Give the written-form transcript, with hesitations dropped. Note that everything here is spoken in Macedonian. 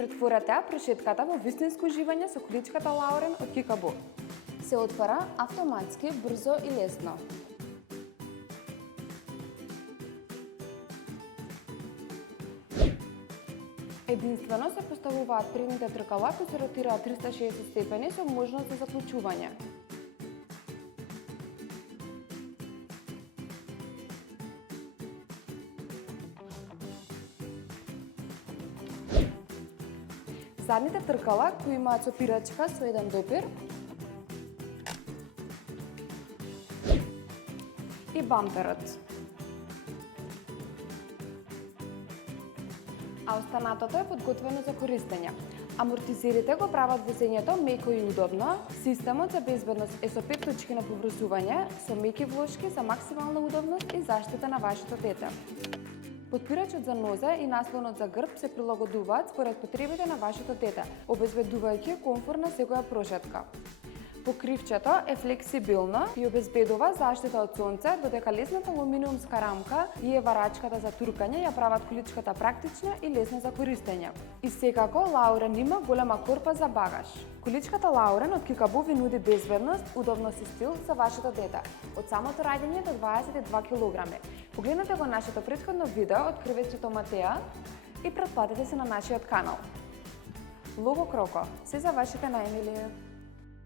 Претворете ја прошетката во вистинско уживање со количката Лаурен од Кикабу. Се отвара автоматски, брзо и лесно. Единствено се поставуваат предните тркала кои се ротираат 360 степени со можност за заклучување. Задните тркала кои имаат сопирачка со еден допир и бамперот. А останатото е подготвено за користење. Амортизерите го прават возењето меко и удобно. Системот за безбедност е со 5 точки на поврзување со меки влошки за максимална удобност и заштита на вашето дете. Подпирачот за нозе и наслонот за грб се прилагодуваат според потребите на вашето дете, обезбедувајќи комфорт на секоја прошетка. Покривчето е флексибилно и обезбедува заштита од сонце, додека лесната алуминиумска рамка и еварачката за туркање ја прават количката практична и лесна за користење. И секако, Лаурен има голема корпа за багаж. Количката Лаурен од Кикабу ви нуди безбедност, удобност и стил за вашето дете, од самото раѓање до 22 кг. Погледнете го нашето претходно видео од кревечето Матеа и претплатете се на нашиот канал. Лого Кроко, се за вашите најмили!